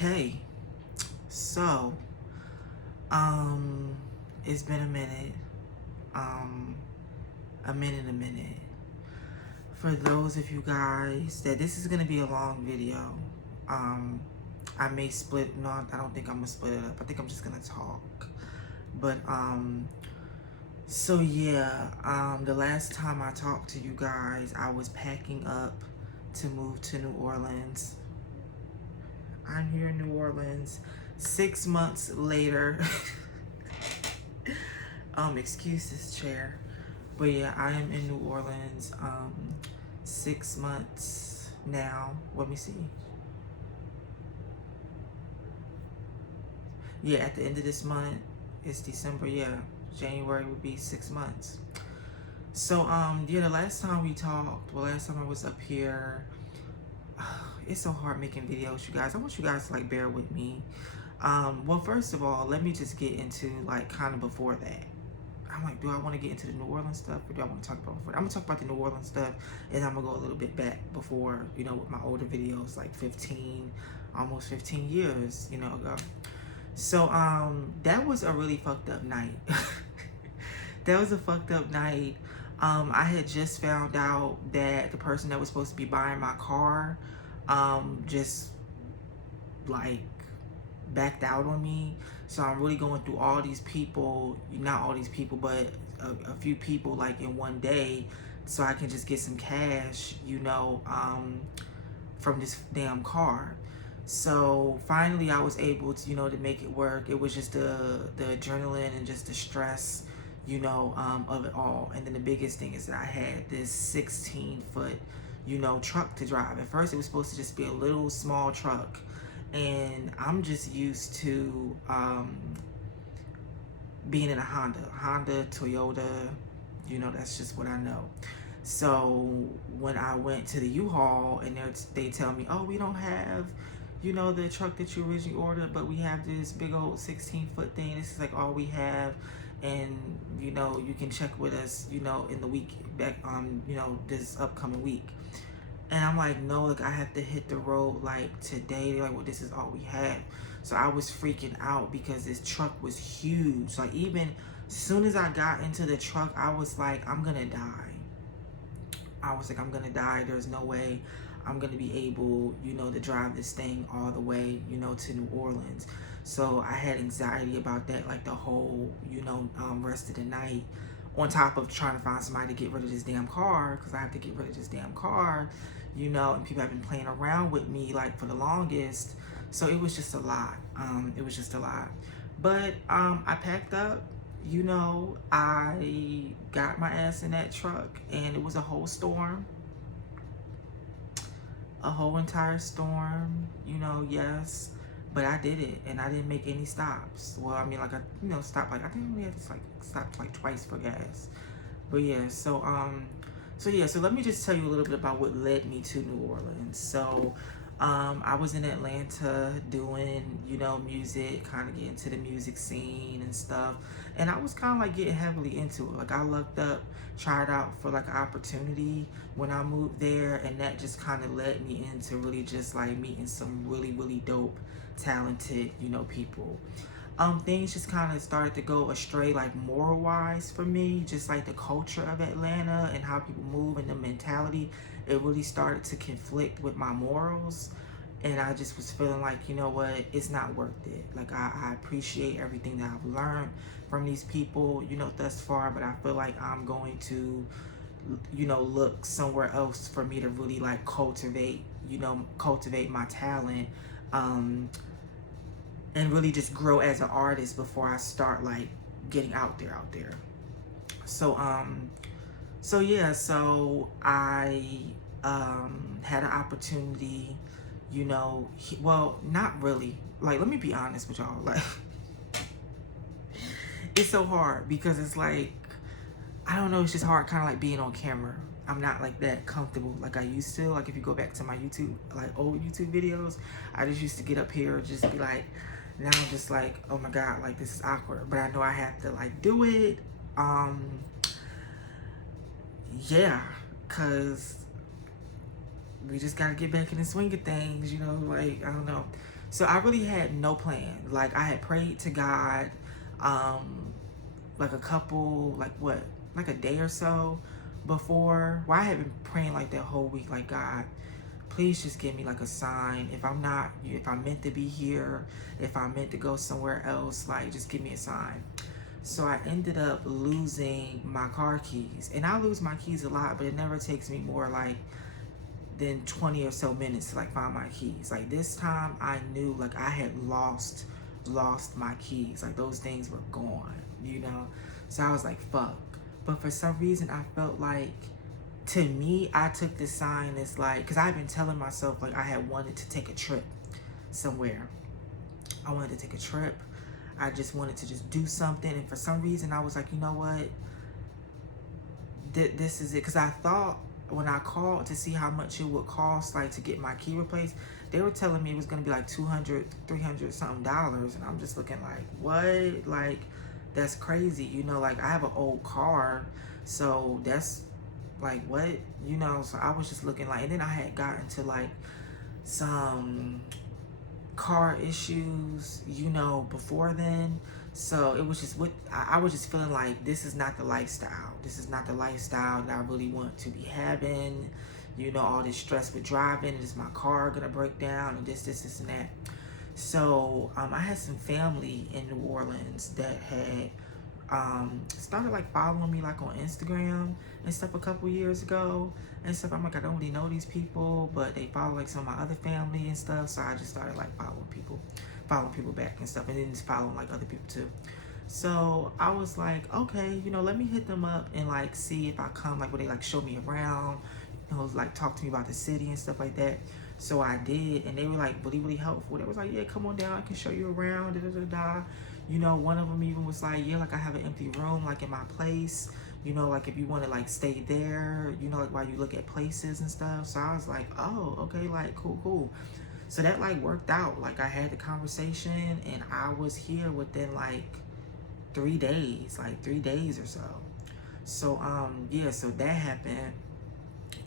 Okay, so it's been a minute. Um, a minute. For those of you guys that this is gonna be a long video, I may split. No, I don't think I'm gonna split it up. I think I'm just gonna talk. But so yeah, the last time I talked to you guys, I was packing up to move to New Orleans. I'm here in New Orleans 6 months later. Excuse this chair. But yeah, I am in New Orleans 6 months now. Let me see. Yeah, at the end of this month, it's December, yeah. January would be 6 months. So yeah, the last time we talked, last time I was up here, it's so hard making videos, you guys. I want you guys to like bear with me. Well, first of all, let me just get into like kind of before that. I'm like, do I want to get into the New Orleans stuff or do I want to talk about before? I'm gonna talk about the New Orleans stuff and I'm gonna go a little bit back before, with my older videos, like 15, almost 15 years, ago. So that was a really fucked up night. That was a fucked up night. I had just found out that the person that was supposed to be buying my car just like backed out on me. So I'm really going through all these people, not all these people, but a few people like in one day so I can just get some cash, from this damn car. So finally I was able to, to make it work. It was just the adrenaline and just the stress, of it all. And then the biggest thing is that I had this 16-foot, truck to drive. At first it was supposed to just be a little small truck. And I'm just used to being in a Honda, Toyota, that's just what I know. So when I went to the U-Haul and they tell me, oh, we don't have, the truck that you originally ordered, but we have this big old 16-foot thing. This is like all we have. And, you can check with us, in the week back, this upcoming week. And I'm like, no, like I have to hit the road like today. They're like, well, this is all we have. So I was freaking out because this truck was huge. Like even soon as I got into the truck, I was like, I'm gonna die. I was like, I'm gonna die. There's no way I'm gonna be able, to drive this thing all the way, to New Orleans. So I had anxiety about that like the whole, rest of the night. On top of trying to find somebody to get rid of this damn car, because I have to get rid of this damn car, and people have been playing around with me like for the longest. So it was just a lot. It was just a lot. But I packed up, I got my ass in that truck and it was a whole storm. A whole entire storm, yes. But I did it and I didn't make any stops. Well, I mean like I stopped like I think we had to like stop like twice for gas. But yeah, so so let me just tell you a little bit about what led me to New Orleans. So I was in Atlanta doing, music, kind of getting to the music scene and stuff. And I was kind of like getting heavily into it. Like I looked up, tried out for like an opportunity when I moved there. And that just kind of led me into really just like meeting some really, really dope, talented, people. Things just kind of started to go astray, like moral wise for me, just like the culture of Atlanta and how people move and the mentality. It really started to conflict with my morals. And I just was feeling like, you know what, it's not worth it. Like I appreciate everything that I've learned from these people, thus far, but I feel like I'm going to, look somewhere else for me to really like cultivate my talent. And really just grow as an artist before I start like getting out there. So yeah, so I had an opportunity, well, not really. Like, let me be honest with y'all. Like, it's so hard because it's like, I don't know, it's just hard kind of like being on camera. I'm not like that comfortable like I used to. Like if you go back to my YouTube, like old YouTube videos, I just used to get up here and just be like, now I'm just like, oh my God, like this is awkward. But I know I have to like do it. Yeah, cause we just gotta get back in the swing of things, like, I don't know. So I really had no plan. Like I had prayed to God, like a couple, like what, like a day or so before. Well, I had been praying like that whole week, like God, please just give me like a sign. If I'm meant to be here, if I'm meant to go somewhere else, like just give me a sign. So I ended up losing my car keys. And I lose my keys a lot, but it never takes me more like than 20 or so minutes to like find my keys. Like this time I knew like I had lost my keys. Like those things were gone, you know? So I was like, fuck. But for some reason I felt like, to me, I took this sign as like, because I've been telling myself like I had wanted to take a trip somewhere. I wanted to take a trip. I just wanted to just do something. And for some reason I was like, you know what? This is it. Because I thought when I called to see how much it would cost like to get my key replaced, they were telling me it was going to be like 200, 300 something dollars. And I'm just looking like, what? Like, that's crazy. You know, like I have an old car. So that's like, what? You know, so I was just looking like, and then I had gotten to like some car issues, you know, before then. So it was just what I was just feeling like this is not the lifestyle. This is not the lifestyle that I really want to be having. You know, all this stress with driving. Is my car gonna break down? And this, and that. So I had some family in New Orleans that had started like following me like on Instagram and stuff a couple years ago and stuff. I'm like, I don't really know these people, but they follow like some of my other family and stuff. So I just started like following people back and stuff, and then just following like other people too. So I was like, okay, you know, let me hit them up and like see if I come, like, would they like show me around, you know, like talk to me about the city and stuff like that. So I did, and they were like really, really helpful. They was like, yeah, come on down, I can show you around, da da da da. You know, one of them even was like, yeah, like I have an empty room like in my place. You know, like if you want to like stay there, you know, like while you look at places and stuff. So I was like, oh, okay, like cool, cool. So that like worked out. Like I had the conversation and I was here within like 3 days, like 3 days or so. So yeah, so that happened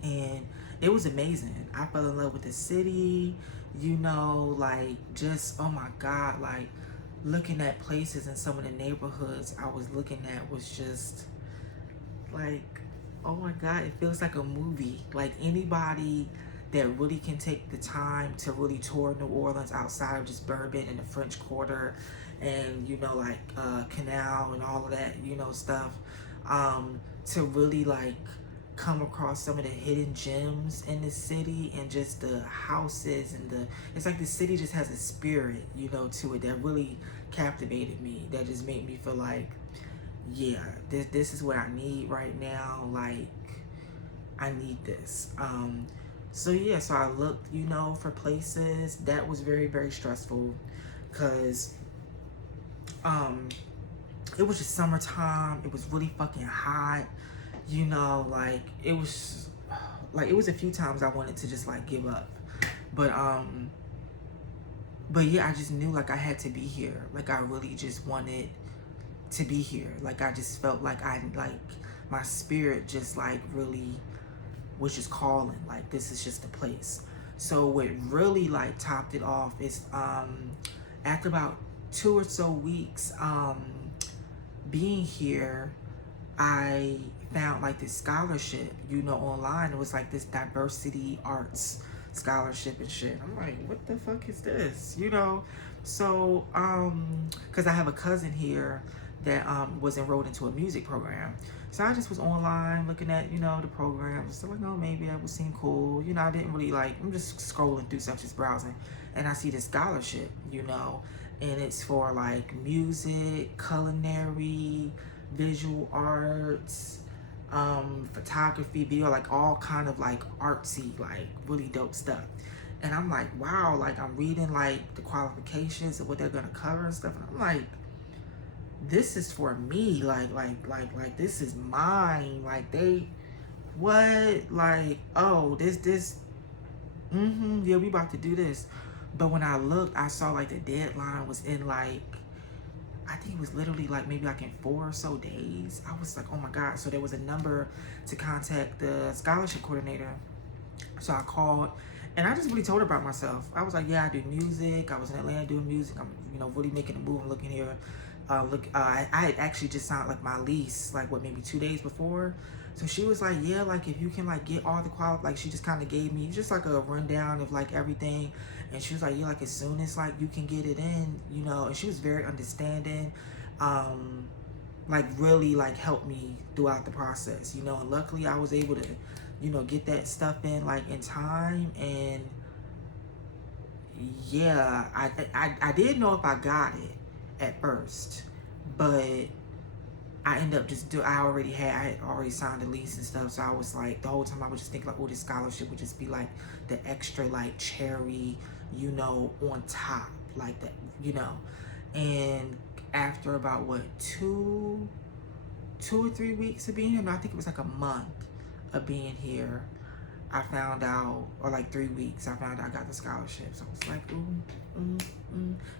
and it was amazing. I fell in love with the city, you know, like just oh my God, like looking at places in some of the neighborhoods I was looking at was just like, oh my God, it feels like a movie. Like anybody that really can take the time to really tour New Orleans outside of just Bourbon and the French Quarter and, you know, like Canal and all of that, you know, stuff, to really like come across some of the hidden gems in the city and just the houses and it's like the city just has a spirit, you know, to it that really captivated me, that just made me feel like, yeah, this is what I need right now. Like I need this. So yeah, so I looked, you know, for places. That was very, very stressful because it was just summertime. It was really fucking hot. You know, like it was a few times I wanted to just like give up. But yeah, I just knew like I had to be here. Like I really just wanted to be here. Like I just felt like my spirit just like really was just calling. Like this is just the place. So what really like topped it off is after about 2 or so weeks being here, I found like this scholarship, you know, online. It was like this diversity arts scholarship and shit. I'm like, what the fuck is this? You know? So, cause I have a cousin here that was enrolled into a music program. So I just was online looking at, you know, the programs. So like, oh, maybe that would seem cool. You know, I didn't really like, I'm just scrolling through stuff, just browsing. And I see this scholarship, you know, and it's for like music, culinary, visual arts, photography, video, like all kind of like artsy, like really dope stuff. And I'm like, wow, like I'm reading like the qualifications of what they're gonna cover and stuff. And I'm like, this is for me, like this is mine. Like they, what, like, oh, yeah, we about to do this. But when I looked, I saw like the deadline was in like, I think it was literally like maybe like in 4 or so days. I was like, oh my God. So there was a number to contact the scholarship coordinator. So I called And I just really told her about myself. I was like, yeah, I do music. I was in Atlanta doing music. I'm, really making a move and looking here. I had actually just signed like my lease, like what, maybe 2 days before. So she was like, yeah, like if you can like get all the like she just kind of gave me just like a rundown of like everything. And she was like, yeah, like as soon as like you can get it in, and she was very understanding. Like really like helped me throughout the process, and luckily I was able to, get that stuff in like in time. And yeah, I didn't know if I got it at first, but I ended up I had already signed the lease and stuff. So I was like, the whole time I was just thinking like, oh, this scholarship would just be like the extra like cherry, on top like that. And after about what, 2 or 3 weeks of being here, no, I think it was like a month of being here, I found out, or like 3 weeks, I found out I got the scholarship. So I was like,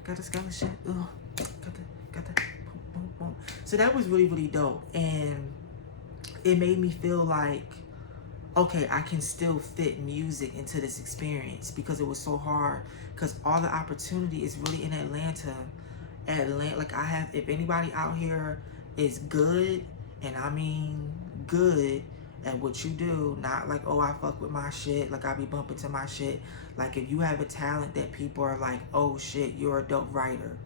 got the scholarship. Ooh, got the, boom, boom, boom. So that was really, really dope. And it made me feel like, okay, I can still fit music into this experience, because it was so hard, because all the opportunity is really in Atlanta. Like if anybody out here is good, and I mean good at what you do, not like, oh, I fuck with my shit, like I be bumping to my shit. Like if you have a talent that people are like, oh shit, you're a dope writer,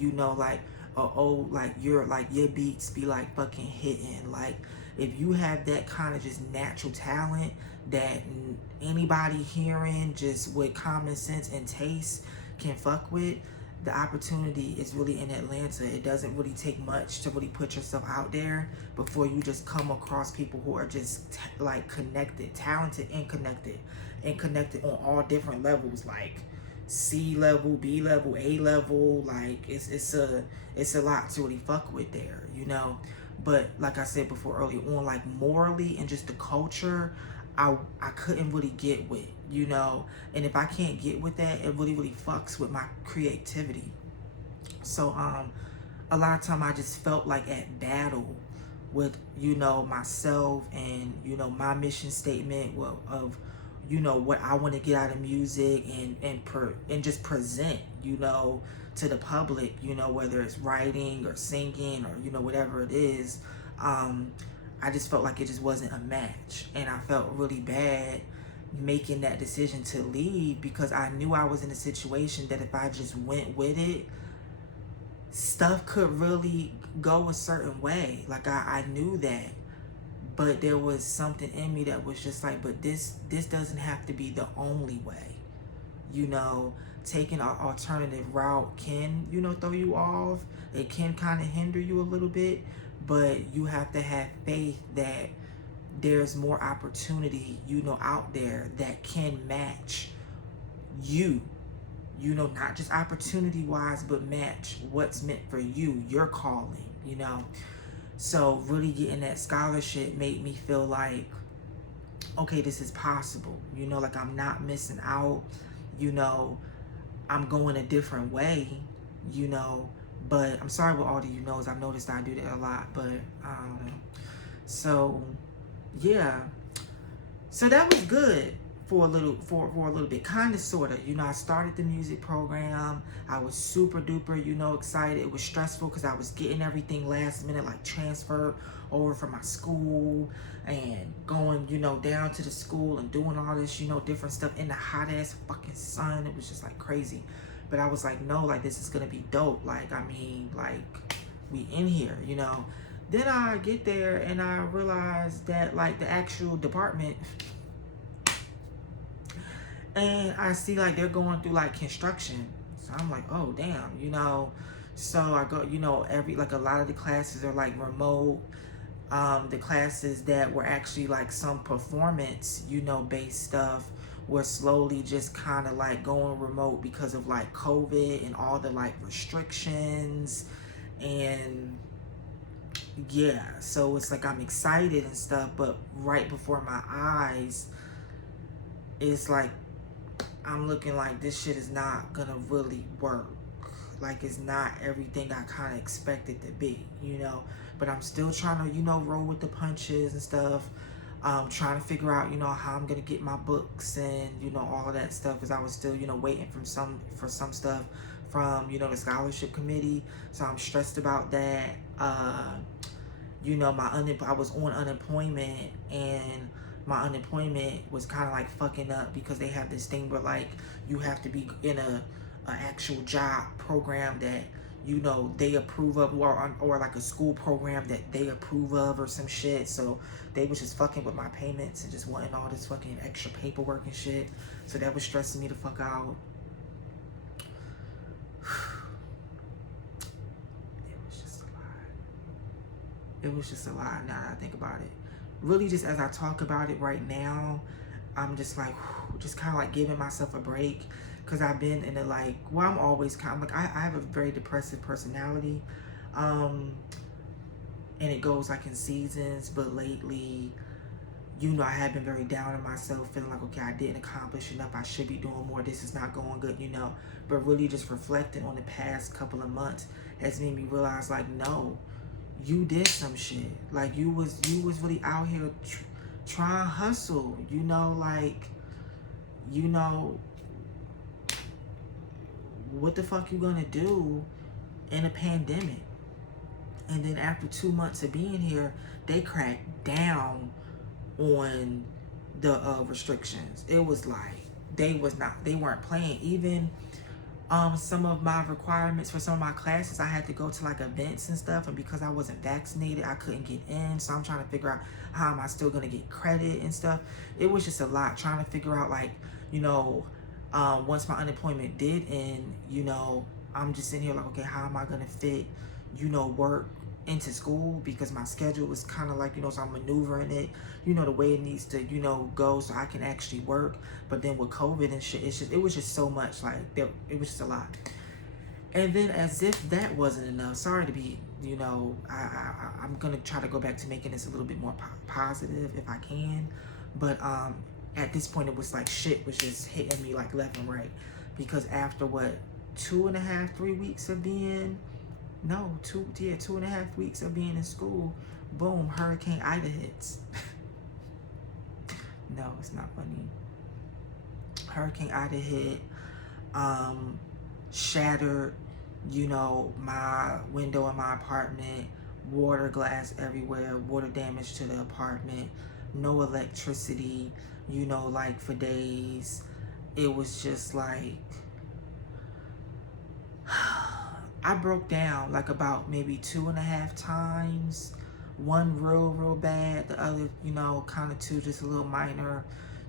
like, oh, like you're like, your beats be like fucking hitting. Like if you have that kind of just natural talent that anybody hearing just with common sense and taste can fuck with, the opportunity is really in Atlanta. It doesn't really take much to really put yourself out there before you just come across people who are just like connected, talented and connected on all different levels, like C level, B level, A level. Like it's a lot to really fuck with there, But like I said before earlier on, like morally and just the culture, I couldn't really get with, and if I can't get with that, it really, really fucks with my creativity. So a lot of time I just felt like at battle with, myself and, my mission statement of, what I want to get out of music and just present, to the public, whether it's writing or singing or, whatever it is. I just felt like it just wasn't a match. And I felt really bad making that decision to leave, because I knew I was in a situation that if I just went with it, stuff could really go a certain way. Like I knew that. But there was something in me that was just like, but this doesn't have to be the only way. Taking an alternative route can, throw you off. It can kind of hinder you a little bit, but you have to have faith that there's more opportunity, out there that can match you, not just opportunity wise, but match what's meant for you, your calling, So really getting that scholarship made me feel like, okay, this is possible, like I'm not missing out, I'm going a different way, but I'm sorry with all the I've noticed I do that a lot, but I don't know. So yeah, so that was good for a little bit, kind of, sort of. I started the music program. I was super duper, excited. It was stressful because I was getting everything last minute, like transferred over from my school and going, down to the school and doing all this, different stuff in the hot ass fucking sun. It was just like crazy. But I was like, no, like this is gonna be dope. Like, I mean, like we in here, Then I get there and I realize that like the actual department, and I see like they're going through like construction. So I'm like, oh damn, So I go, every, like a lot of the classes are like remote. The classes that were actually like some performance, based stuff, were slowly just kind of like going remote because of like COVID and all the like restrictions. And yeah, so it's like I'm excited and stuff, but right before my eyes, it's like I'm looking like this shit is not gonna really work. Like it's not everything I kind of expected to be, But I'm still trying to, roll with the punches and stuff. Trying to figure out, how I'm gonna get my books and, all of that stuff, because I was still, waiting for some stuff from, the scholarship committee. So I'm stressed about that. I was on unemployment, and my unemployment was kind of like fucking up, because they have this thing where like you have to be in a actual job program that they approve of, or like a school program that they approve of or some shit. So they was just fucking with my payments and just wanting all this fucking extra paperwork and shit. So that was stressing me the fuck out. It was just a lot now that I think about it. Really, just as I talk about it right now, I'm just like, just kind of like giving myself a break, because I've been in a like, I'm always kind of like, I have a very depressive personality, and it goes like in seasons. But lately, I have been very down on myself, feeling like, okay, I didn't accomplish enough, I should be doing more, this is not going good, But really, just reflecting on the past couple of months has made me realize, like, no, you did some shit. Like, you was really out here trying to hustle, like, what the fuck you gonna do in a pandemic? And then after 2 months of being here, they cracked down on the restrictions. It was like they weren't playing. Even some of my requirements for some of my classes, I had to go to like events and stuff, and because I wasn't vaccinated, I couldn't get in. So I'm trying to figure out, how am I still gonna get credit and stuff. It was just a lot, trying to figure out, like, once my unemployment did end, I'm just sitting here like, okay, how am I gonna fit, work into school, because my schedule was kind of like, so I'm maneuvering it, the way it needs to, go, so I can actually work. But then with COVID and shit, it was just so much, like, it was just a lot. And then, as if that wasn't enough, sorry to be, I'm gonna try to go back to making this a little bit more positive if I can. But at this point, it was like shit was just hitting me like left and right, because after what, 2.5, 3 weeks of being, no, 2.5 weeks of being in school, boom, Hurricane Ida hits. No, it's not funny. Hurricane Ida hit, shattered, my window in my apartment, water glass everywhere, water damage to the apartment, no electricity, like for days. It was just like, I broke down like about maybe 2.5 times. One real bad, the other, kind of two just a little minor,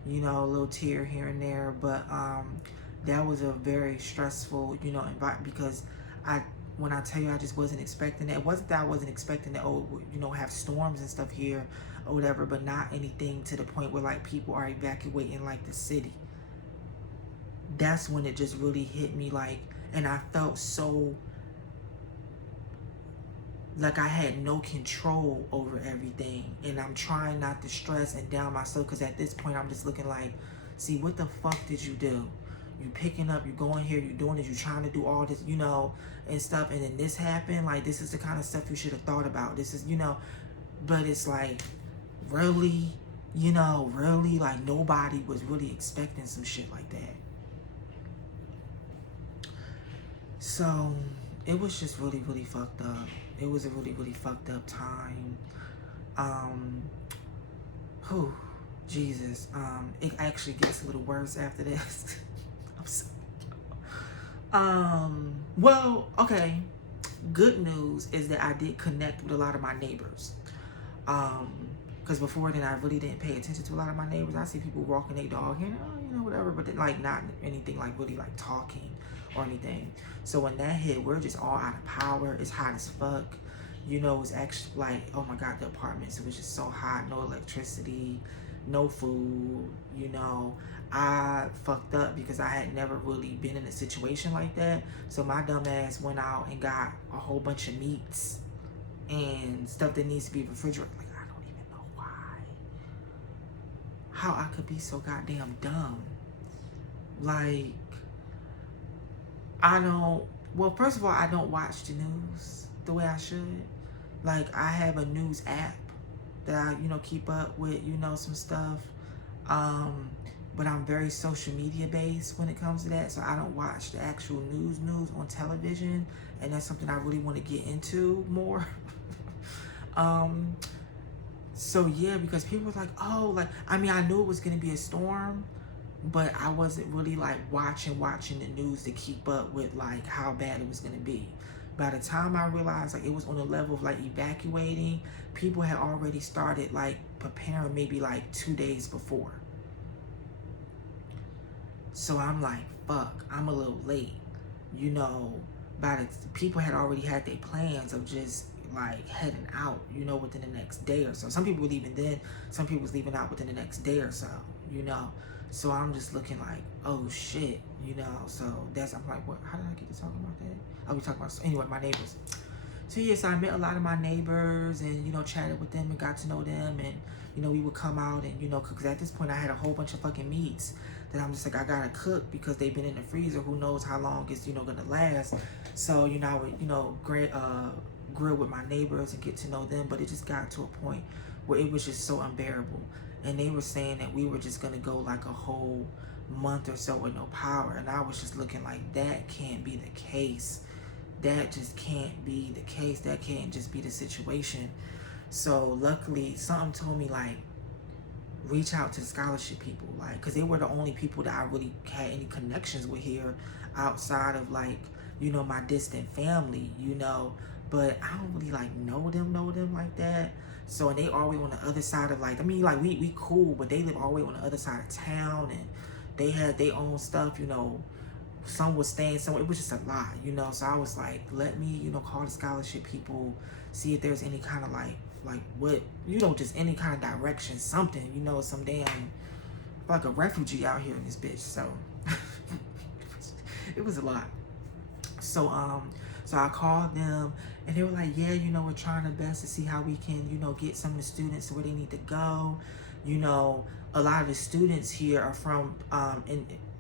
a little tear here and there. But that was a very stressful, environment, because when I tell you I just wasn't expecting it. It wasn't that I wasn't expecting to, have storms and stuff here or whatever, but not anything to the point where like people are evacuating like the city. That's when it just really hit me, like, and I felt so like I had no control over everything. And I'm trying not to stress and down myself, because at this point I'm just looking like, see, what the fuck did you do? You picking up, you going here, you doing this, you trying to do all this, and stuff, and then this happened. Like, this is the kind of stuff you should have thought about. This is, but it's like, really, really, like, nobody was really expecting some shit like that. So it was just really fucked up. It was a really fucked up time. Jesus. It actually gets a little worse after this. I'm so, well, okay. Good news is that I did connect with a lot of my neighbors. Because before then, I really didn't pay attention to a lot of my neighbors. I see people walking their dog here, whatever, but then, like, not anything like really like talking or anything. So when that hit, we're just all out of power. It's hot as fuck. It's actually like, oh my God, the apartments, it was just so hot. No electricity, no food, I fucked up because I had never really been in a situation like that. So my dumb ass went out and got a whole bunch of meats and stuff that needs to be refrigerated. Like, I don't even know why. How I could be so goddamn dumb. Like, well, first of all, I don't watch the news the way I should. Like, I have a news app, that I, keep up with, some stuff. Um, but I'm very social media based when it comes to that. So I don't watch the actual news on television. And that's something I really want to get into more. um, so yeah, because people were like, oh, like, I mean, I knew it was going to be a storm, but I wasn't really like watching the news to keep up with like how bad it was going to be. By the time I realized like it was on the level of like evacuating, people had already started like preparing maybe like 2 days before. So I'm like, fuck, I'm a little late. You know, people had already had their plans of just like heading out, within the next day or so. Some people were leaving then, some people was leaving out within the next day or so, So I'm just looking like, oh shit, So I'm like, what? How did I get to talking about that? Oh, we talking about anyway, my neighbors. So yes, I met a lot of my neighbors and chatted with them and got to know them, and we would come out and because at this point I had a whole bunch of fucking meats that I'm just like I gotta cook because they've been in the freezer. Who knows how long it's gonna last? So I would grill with my neighbors and get to know them, but it just got to a point where it was just so unbearable, and they were saying that we were just gonna go like a whole month or so with no power, and I was just looking like that can't be the case. That just can't be the case. That can't just be the situation. So luckily, something told me like reach out to scholarship people, like, because they were the only people that I really had any connections with here outside of like my distant family, but I don't really like know them like that. So, and they always on the other side of like, I mean, like we cool, but they live all the way on the other side of town, and they had their own stuff, some was staying somewhere. It was just a lot, So I was like, let me, call the scholarship people, see if there's any kind of like what, just any kind of direction, something, some damn, like a refugee out here in this bitch. So it was a lot. So I called them and they were like, yeah, we're trying our best to see how we can, get some of the students to where they need to go. A lot of the students here are from,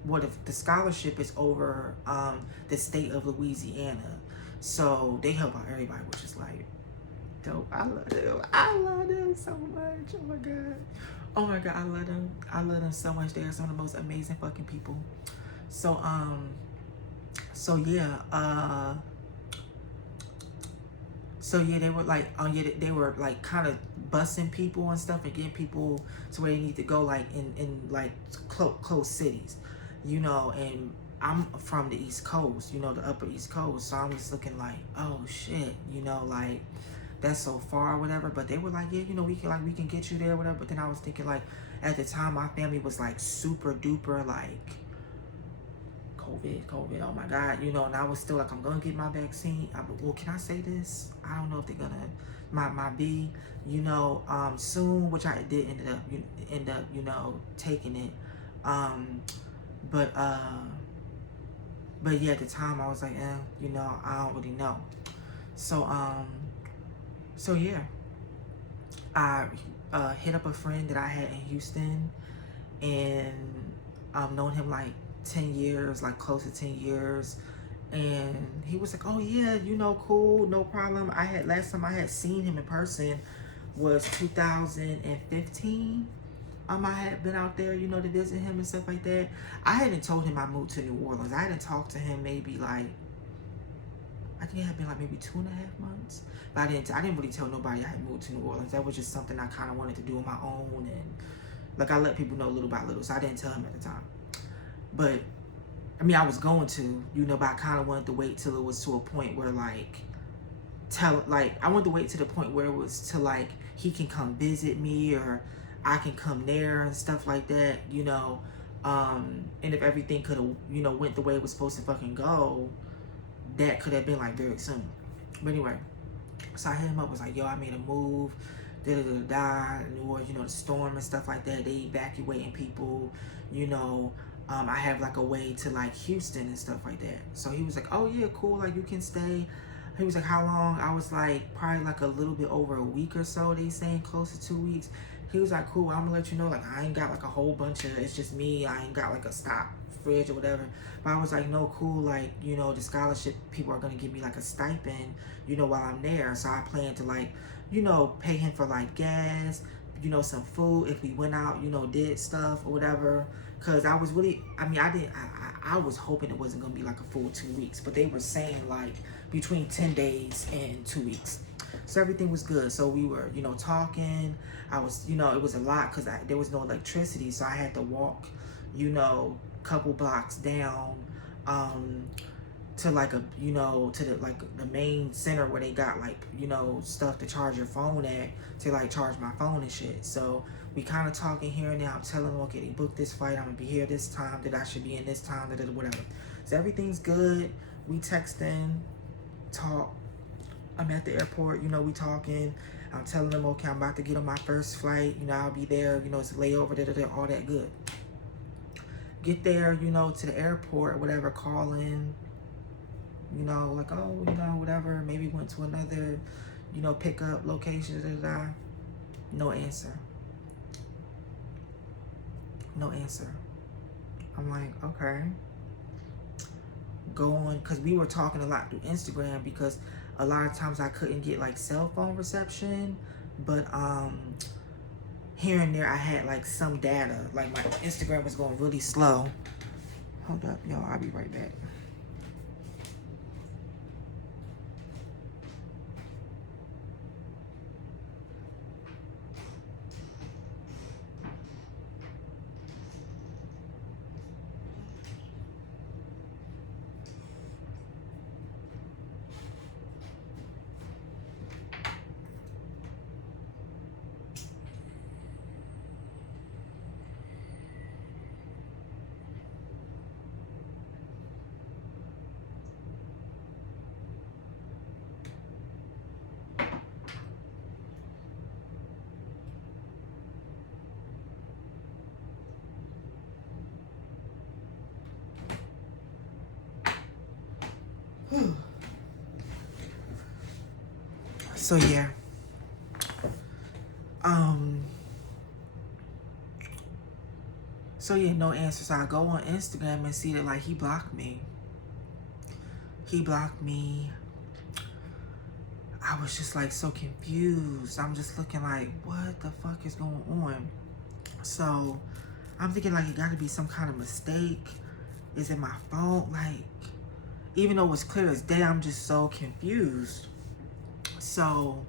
what if the scholarship is over the state of Louisiana. So they help out everybody, which is like dope. I love them so much. Oh my God. Oh my God, I love them. I love them so much. They're some of the most amazing fucking people. So yeah, they were like, they were like kind of busing people and stuff and getting people to where they need to go, like in like close cities, and I'm from the East Coast, the upper East Coast. So I'm just looking like, oh shit, like that's so far or whatever. But they were like, yeah, we can get you there, whatever. But then I was thinking like, at the time my family was like super duper like COVID, oh my God, and I was still like, I'm gonna get my vaccine. Well, can I say this? I don't know if they're gonna, my B, soon, which I did end up taking it. But yeah, at the time I was like, I don't really know. So yeah, I hit up a friend that I had in Houston, and I've known him like 10 years, like close to 10 years. And he was like, oh yeah, cool, no problem. Last time I had seen him in person was 2015. I had been out there, to visit him and stuff like that. I hadn't told him I moved to New Orleans. I hadn't talked to him maybe like, I think it had been like maybe 2.5 months. But I didn't really tell nobody I had moved to New Orleans. That was just something I kind of wanted to do on my own, and like I let people know little by little. So I didn't tell him at the time. But I mean, I was going to, but I kind of wanted to wait till it was to a point where I wanted to wait to the point where it was to like, he can come visit me or I can come there and stuff like that, and if everything could have, went the way it was supposed to fucking go, that could have been like very soon. But anyway, so I hit him up, was like, yo, I made a move, New Orleans, the storm and stuff like that, they evacuating people, I have like a way to like Houston and stuff like that. So he was like, oh yeah, cool, like you can stay. He was like, how long? I was like, probably like a little bit over a week or so. They saying close to 2 weeks. He was like, cool, I'm gonna let you know, like I ain't got like a whole bunch of, it's just me. I ain't got like a stop fridge or whatever. But I was like, no, cool, like, you know, the scholarship people are gonna give me like a stipend, you know, while I'm there. So I plan to like, you know, pay him for like gas, you know, some food if we went out, you know, did stuff or whatever. Cause I was really, I mean, I was hoping it wasn't gonna be like a full 2 weeks, but they were saying like between 10 days and 2 weeks. So everything was good. So we were, you know, talking. I was, you know, it was a lot because there was no electricity. So I had to walk, you know, couple blocks down to like a, you know, to the like the main center where they got like, you know, stuff to charge your phone at, to like charge my phone and shit. So we kind of talking here and now. I'm telling them, okay, they booked this flight. I'm gonna be here this time. That I should be in this time. Whatever. So everything's good. We texting, talk. I'm at the airport. You know, we talking. I'm telling them, okay, I'm about to get on my first flight. You know, I'll be there. You know, it's a layover. All that good. Get there. You know, to the airport, whatever. Calling. You know, like, oh, you know, whatever. Maybe went to another, you know, pickup location. No answer. No answer. I'm like, okay. Go on, because we were talking a lot through Instagram, because a lot of times I couldn't get like cell phone reception, but here and there I had like some data. Like my Instagram was going really slow. Hold up, y'all, I'll be right back. So yeah. So yeah, no answer. So I go on Instagram and see that like he blocked me. He blocked me. I was just like so confused. I'm just looking like, what the fuck is going on? So I'm thinking like it gotta be some kind of mistake. Is it my phone? Like, even though it was clear as day, I'm just so confused. So,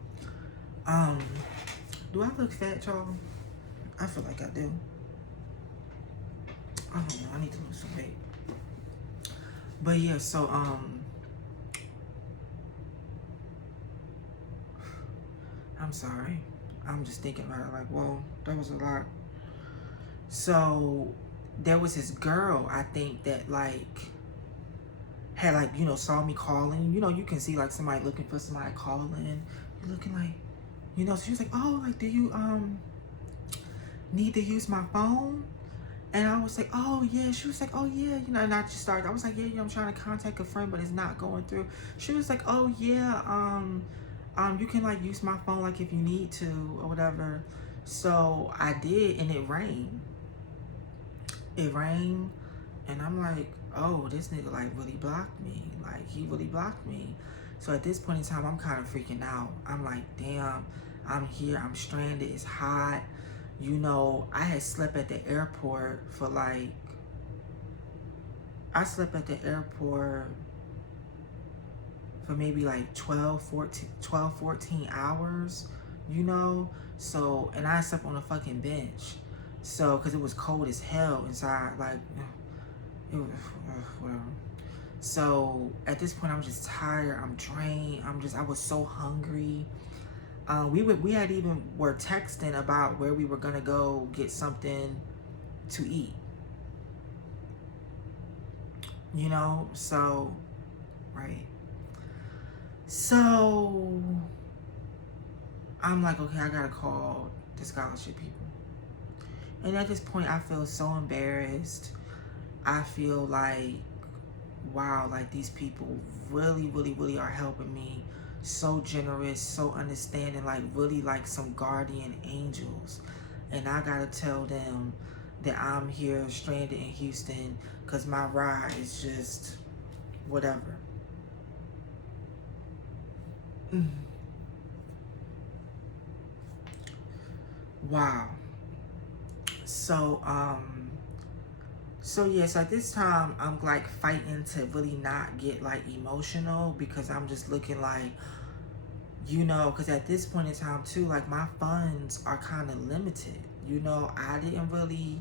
do I look fat, y'all? I feel like I do. I don't know, I need to lose some weight. But yeah, so, I'm sorry. I'm just thinking about it like, whoa, that was a lot. So, there was this girl, I think, that like, had like, you know, saw me calling. You know, you can see like somebody looking for somebody calling. You're looking like, you know, so she was like, oh, like, do you need to use my phone? And I was like, oh yeah. She was like, oh yeah, you know, and I just started, I was like, yeah, you know, I'm trying to contact a friend, but it's not going through. She was like, oh yeah, you can like use my phone like if you need to or whatever. So I did, and it rang. It rang, and I'm like, oh, this nigga like really blocked me. Like he really blocked me. So at this point in time, I'm kind of freaking out. I'm like, damn, I'm here, I'm stranded, it's hot. You know, I had slept at the airport for like, I slept at the airport for maybe like 14 hours, you know? So, and I slept on a fucking bench. So, cause it was cold as hell inside, like, it was, whatever. So at this point, I'm just tired. I'm drained. I was so hungry. We had even were texting about where we were gonna go get something to eat. You know, so right. So I'm like, okay, I gotta call the scholarship people. And at this point, I feel so embarrassed. I feel like, wow, like these people really, really, really are helping me. So generous, so understanding, like really like some guardian angels. And I gotta tell them that I'm here stranded in Houston because my ride is just whatever. Mm. Wow. So, so yes, at this time I'm like fighting to really not get like emotional because I'm just looking like, because at this point in time too, like my funds are kind of limited. I didn't really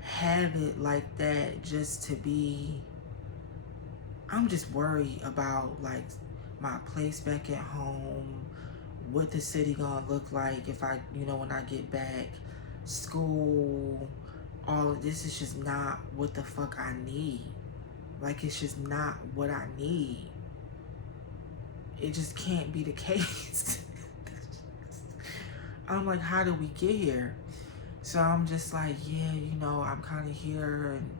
have it like that just to be. I'm just worried about like my place back at home, what the city gonna look like if I, when I get back, school, all of this is just not what the fuck I need. Like it's just not what I need. It just can't be the case. I'm like, how did we get here? So I'm just like, yeah, I'm kind of here and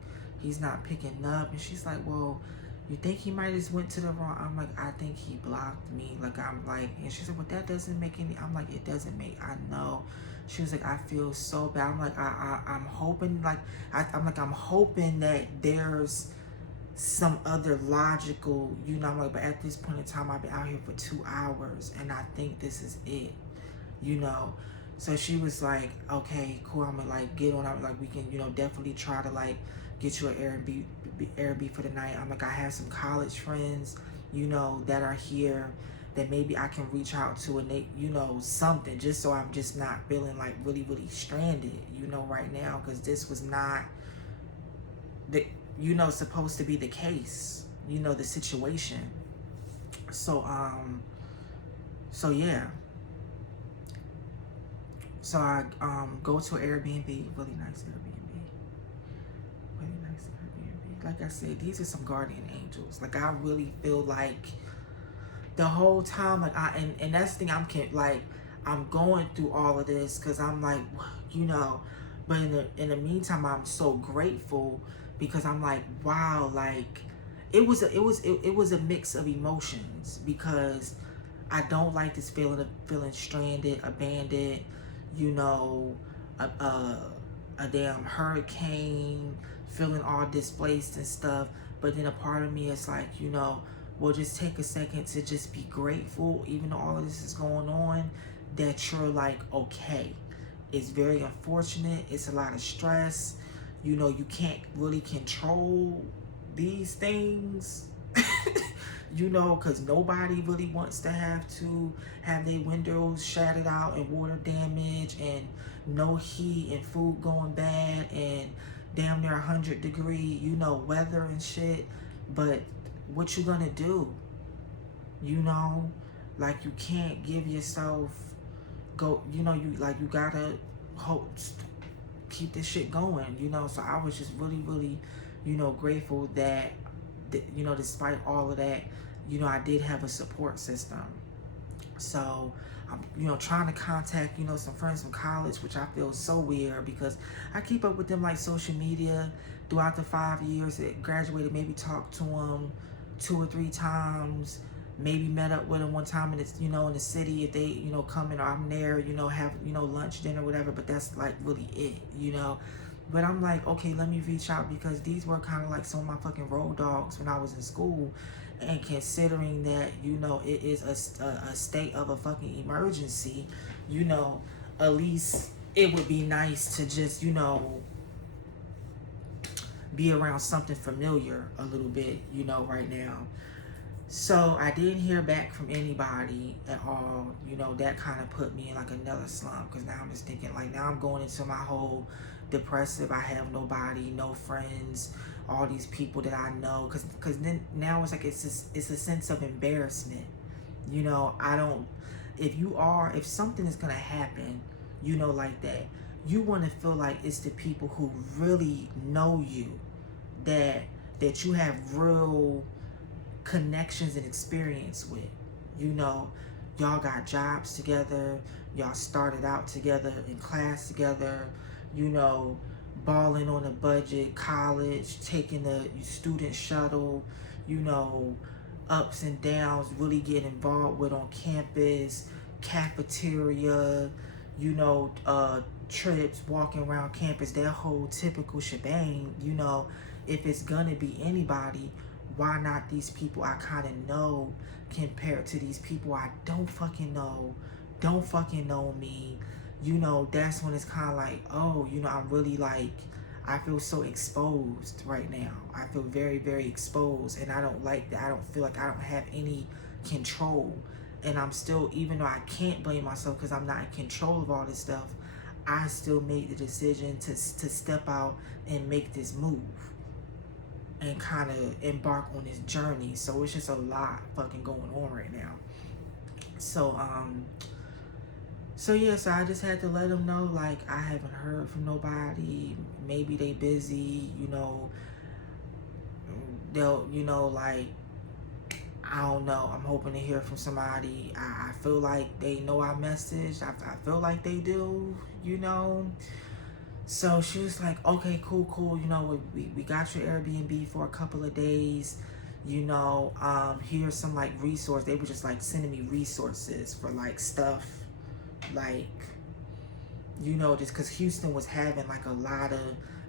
he's not picking up. And she's like, well, you think he might just went to the wrong? I'm like, I think he blocked me. Like, I'm like, and she said, well, that doesn't make any, I'm like, it doesn't make, I know. She was like, I feel so bad. I'm like, I'm hoping, like, I'm hoping that there's some other logical, I'm like, but at this point in time, I've been out here for 2 hours and I think this is it, you know. So she was like, okay, cool. I'm gonna like get on. I'm like, we can, definitely try to like get you an Airbnb for the night. I'm like, I have some college friends, that are here that maybe I can reach out to and they, something just so I'm just not feeling like really, really stranded, right now. Cause this was not the, supposed to be the case, the situation. So yeah. So I go to an Airbnb, really nice Airbnb, really nice Airbnb. Like I said, these are some guardian angels. Like I really feel like the whole time, like and that's the thing, I'm going through all of this because I'm like, you know, but in the meantime, I'm so grateful because I'm like, wow, like it was a mix of emotions because I don't like this feeling of feeling stranded, abandoned, you know, a damn hurricane, feeling all displaced and stuff. But then a part of me is like, well, just take a second to just be grateful, even though all of this is going on, that you're like, okay. It's very unfortunate. It's a lot of stress. You can't really control these things. Because nobody really wants to have their windows shattered out and water damage and no heat and food going bad and damn near 100-degree, weather and shit. But what you gonna do? Like you can't give yourself you gotta hope keep this shit going, So I was just really, really, grateful that despite all of that, I did have a support system. So I'm, trying to contact, some friends from college, which I feel so weird because I keep up with them like social media throughout the 5 years that graduated, maybe talked to them 2 or 3 times, maybe met up with them one time in the, in the city if they, come in or I'm there, have, lunch, dinner, whatever, but that's like really it. But I'm like, okay, let me reach out because these were kind of like some of my fucking road dogs when I was in school. And considering that, it is a state of a fucking emergency, at least it would be nice to just, be around something familiar a little bit, right now. So I didn't hear back from anybody at all. That kind of put me in like another slump because now I'm just thinking like now I'm going into my whole depressive. I have nobody, no friends, all these people that I know. Because then now it's like it's a sense of embarrassment. I don't. If something is gonna happen, like that, you want to feel like it's the people who really know you, that you have real connections and experience with. Y'all got jobs together, y'all started out together in class together, balling on a budget, college, taking the student shuttle, you know, ups and downs, really get involved with on campus, cafeteria, trips, walking around campus, that whole typical shebang, you know, if it's gonna be anybody, why not these people I kind of know compared to these people I don't fucking know, don't fucking know me, you know, that's when it's kind of like, oh, you know, I'm really like, I feel so exposed right now. I feel very, very exposed, and I don't like that. I don't feel like I don't have any control. And I'm still, even though I can't blame myself because I'm not in control of all this stuff, I still made the decision to step out and make this move and kind of embark on this journey. So it's just a lot fucking going on right now. So so yeah, so I just had to let them know, like, I haven't heard from nobody. Maybe they busy, you know. They'll, you know, like, I don't know. I'm hoping to hear from somebody. I feel like they know our message. I feel like they do, you know. So she was like, okay, cool. You know, we got your Airbnb for a couple of days. You know, here's some like resource. They were just like sending me resources for like stuff, like, you know, just because Houston was having like a lot of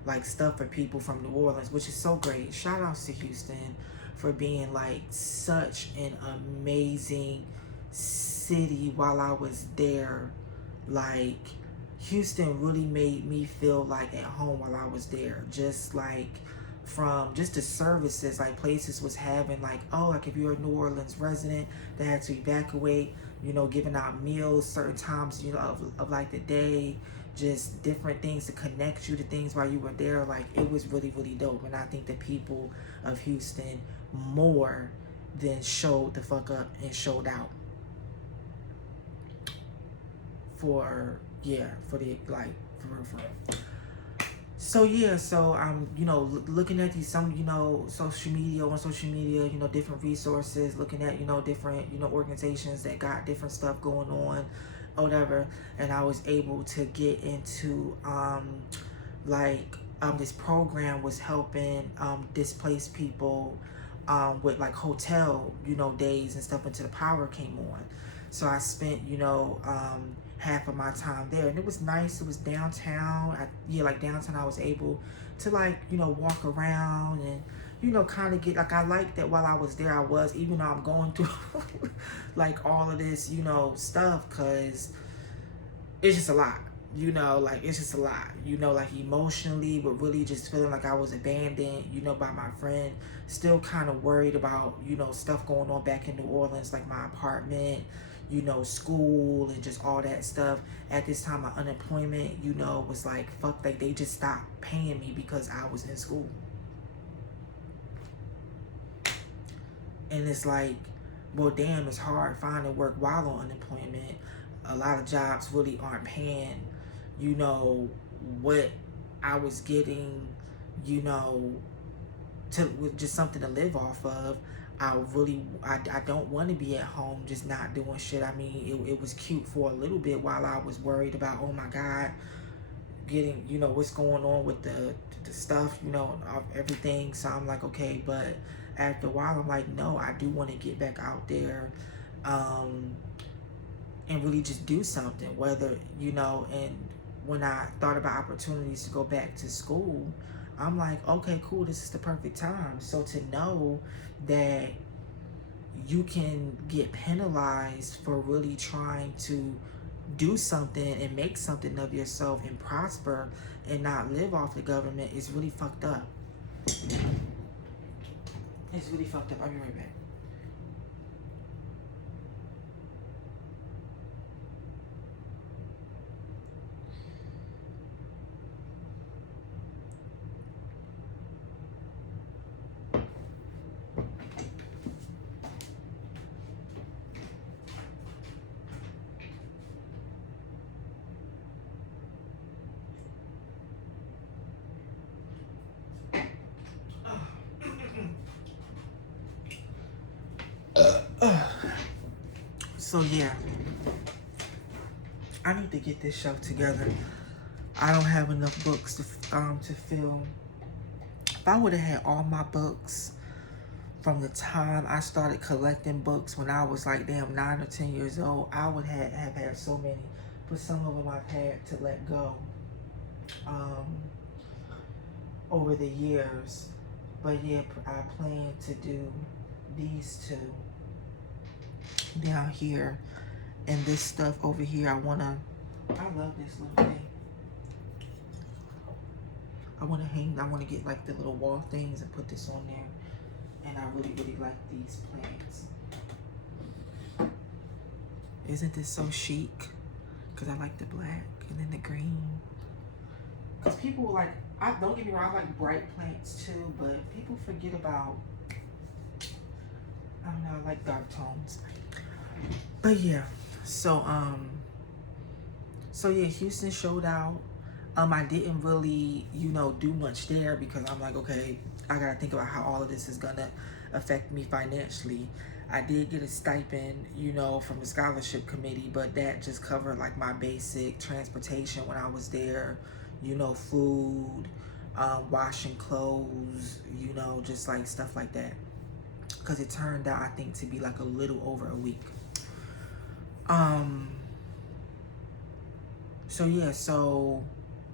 like stuff for people from New Orleans, which is so great. Shout outs to Houston for being like such an amazing city while I was there. Like, Houston really made me feel like at home while I was there. Just like from just the services, like places was having like, oh, like if you're a New Orleans resident that had to evacuate, you know, giving out meals certain times, you know, of like the day, just different things to connect you to things while you were there. Like, it was really, really dope. And I think the people of Houston more than showed the fuck up and showed out for, yeah, for the, like, for real. So yeah, so I'm, you know, looking at these, some, you know, social media, you know, different resources, looking at, you know, different, you know, organizations that got different stuff going on or whatever. And I was able to get into like this program was helping displaced people with like hotel, you know, days and stuff until the power came on. So I spent, you know, half of my time there, and it was nice. It was downtown. Like downtown, I was able to, like, you know, walk around and, you know, kind of get, like, I liked that while I was there. I was, even though I'm going through like all of this, you know, stuff, because it's just a lot, you know, like, it's just a lot, you know, like emotionally, but really just feeling like I was abandoned, you know, by my friend. Still kind of worried about, you know, stuff going on back in New Orleans, like my apartment, you know, school, and just all that stuff. At this time, my unemployment, you know, was like, fuck, like, they just stopped paying me because I was in school. And it's like, well, damn, it's hard finding work while on unemployment. A lot of jobs really aren't paying, you know, what I was getting, you know, to, with just something to live off of. I don't want to be at home just not doing shit. I mean, it was cute for a little bit while I was worried about, oh my God, getting, you know, what's going on with the stuff, you know, everything. So I'm like, okay, but after a while, I'm like, no, I do want to get back out there, and really just do something, whether, you know. And when I thought about opportunities to go back to school, I'm like, okay, cool, this is the perfect time. So to know that you can get penalized for really trying to do something and make something of yourself and prosper and not live off the government is really fucked up. It's really fucked up. I'll be right back. So yeah, I need to get this show together. I don't have enough books to fill. If I would have had all my books from the time I started collecting books when I was like damn 9 or 10 years old, I would have had so many. But some of them I've had to let go. um, over the years. But yeah, I plan to do these two down here, and this stuff over here. I love this little thing. I wanna hang. I wanna get like the little wall things and put this on there. And I really, really like these plants. Isn't this so chic? Cause I like the black and then the green. Cause people like, I don't get me wrong, I like bright plants too, but people forget about, I don't know, I like dark tones. But yeah, so yeah, Houston showed out. I didn't really, do much there because I'm like, okay, I gotta think about how all of this is gonna affect me financially. I did get a stipend, from the scholarship committee, but that just covered like my basic transportation when I was there, food, washing clothes, just like stuff like that. Because it turned out, I think, to be like a little over a week. So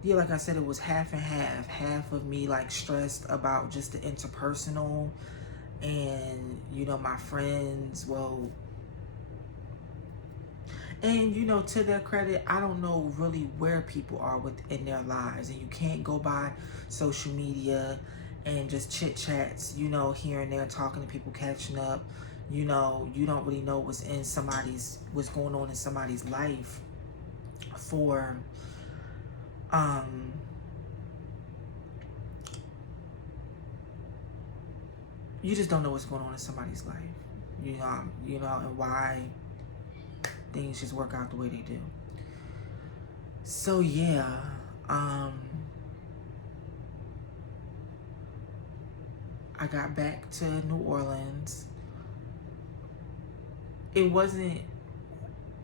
like I said, it was half and half. Half of me like stressed about just the interpersonal and, my friends. Well, and to their credit, I don't know really where people are within their lives, and you can't go by social media and just chit chats, here and there, talking to people, catching up. You don't really know what's going on in somebody's life for you just don't know what's going on in somebody's life, and why things just work out the way they do. So yeah, I got back to New Orleans. It wasn't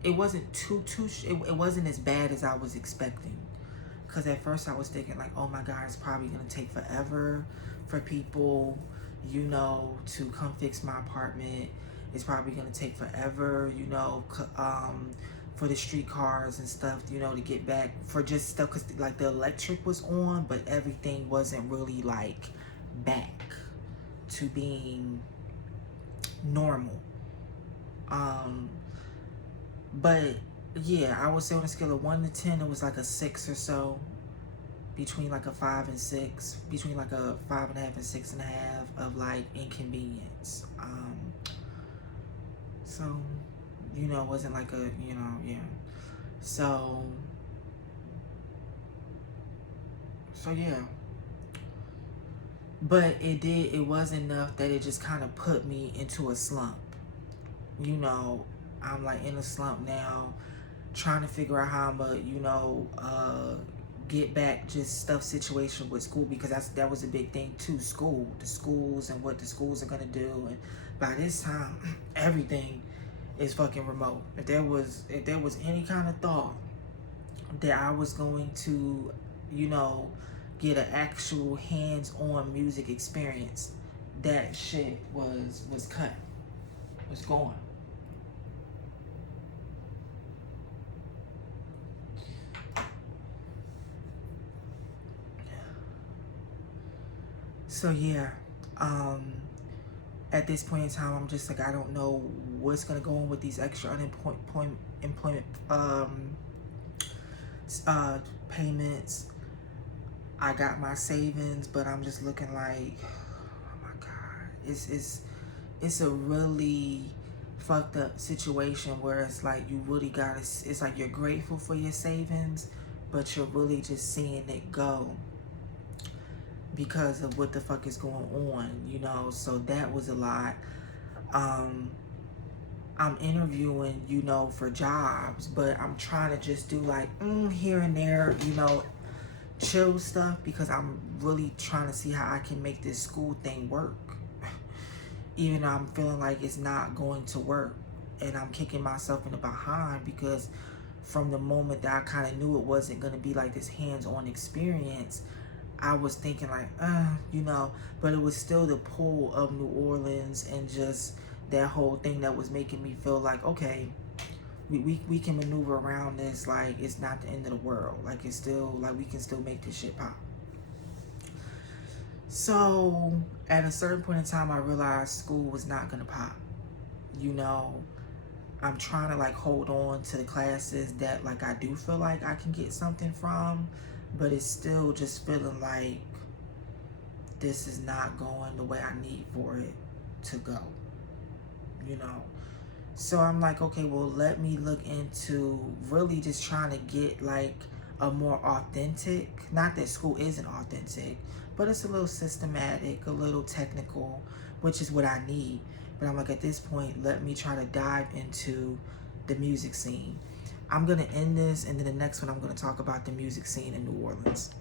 it wasn't as bad as I was expecting. Because at first I was thinking like, oh my God, it's probably gonna take forever for people, to come fix my apartment. It's probably gonna take forever, for the streetcars and stuff, to get back for just stuff. Because like the electric was on, but everything wasn't really like back to being normal. But yeah, I would say on a scale of 1 to 10, it was like a 6 or so. Between like a 5 and 6, between like a 5.5 and 6.5 of like inconvenience. So, it wasn't like a, yeah. So yeah. But it was enough that it just kind of put me into a slump. I'm like in a slump now, trying to figure out how I'm gonna, get back just stuff situation with school, because that was a big thing too. The schools and what the schools are gonna do. And by this time, everything is fucking remote. If there was any kind of thought that I was going to, get an actual hands-on music experience, that shit was cut, was gone. So yeah, at this point in time, I'm just like, I don't know what's gonna go on with these extra employment payments. I got my savings, but I'm just looking like, oh my God, it's a really fucked up situation where it's like you really gotta. It's like you're grateful for your savings, but you're really just seeing it go because of what the fuck is going on, so that was a lot. I'm interviewing, for jobs, but I'm trying to just do like here and there, chill stuff, because I'm really trying to see how I can make this school thing work. Even though I'm feeling like it's not going to work, and I'm kicking myself in the behind, because from the moment that I kind of knew it wasn't going to be like this hands-on experience, I was thinking like, but it was still the pull of New Orleans and just that whole thing that was making me feel like, okay, we can maneuver around this. Like, it's not the end of the world. Like, it's still, like, we can still make this shit pop. So at a certain point in time, I realized school was not gonna pop. You know, I'm trying to like hold on to the classes that like I do feel like I can get something from, but it's still just feeling like this is not going the way I need for it to go, you know. So I'm like, okay, well, let me look into really just trying to get like a more authentic, not that school isn't authentic, but it's a little systematic, a little technical, which is what I need. But I'm like, at this point, let me try to dive into the music scene. I'm going to end this, and then the next one, I'm going to talk about the music scene in New Orleans.